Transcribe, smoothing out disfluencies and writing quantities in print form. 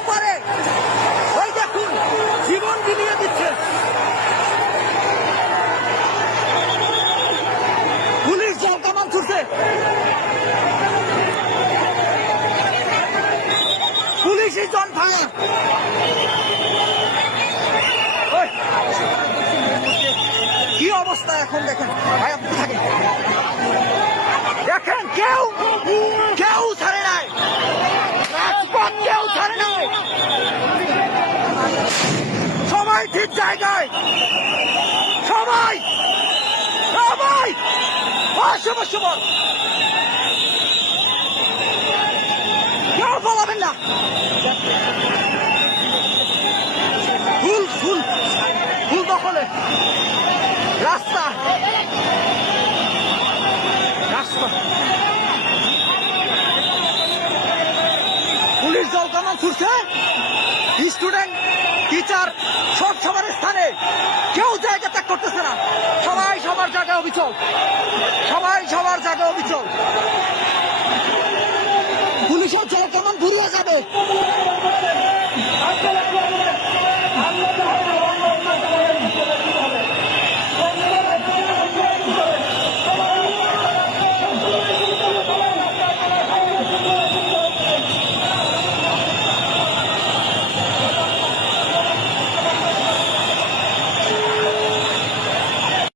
উপরে ওই দেখুন জীবন বিলিয়ে দিচ্ছে। পুলিশ জল কামান ছুটছে, পুলিশই জন ফায়ার। কি অবস্থা এখন দেখেন ভাই, আপনি থাকেন, দেখেন কেউ কেউ ছাড়ে নাই, রাজপথ কেউ ছাড়ে নাই, সবাই ঠিক জায়গায়, সবাই সবাই অসবর কেউ বলাবেন না। ফুল ফুল ফুল দখলে রাস্তা রাস্তা, পুলিশ জল কামান ছুটছে, স্টুডেন্ট টিচার সব সবার স্থানে, কেউ জায়গা ত্যাগ করতেছে না, সবাই সবার জায়গায় অবিচল, সবাই সবার জায়গায় অবিচল।